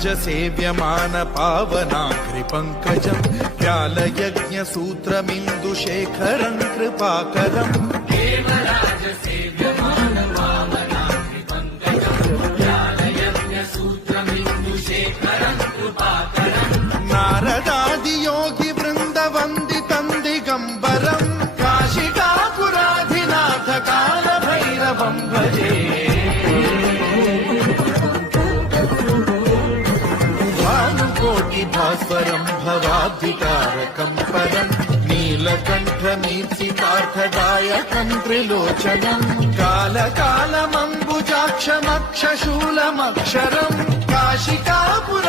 सेव्यमान पावनाग्रिपङ्कजम् व्यालयज्ञसूत्रमिन्दुशेखरं कृपाकरम् नारदादियोगि वृन्दवन्दितं दिगम्बरम् काशिकापुराधिनाथ कालभैरवं भजे भास्वरं भवाब्धिकारकं परम् नीलकण्ठमीप्सितार्थदायकं त्रिलोचनं कालकालमम्बुजाक्षमक्षशूलमक्षरम् काशिकापुरा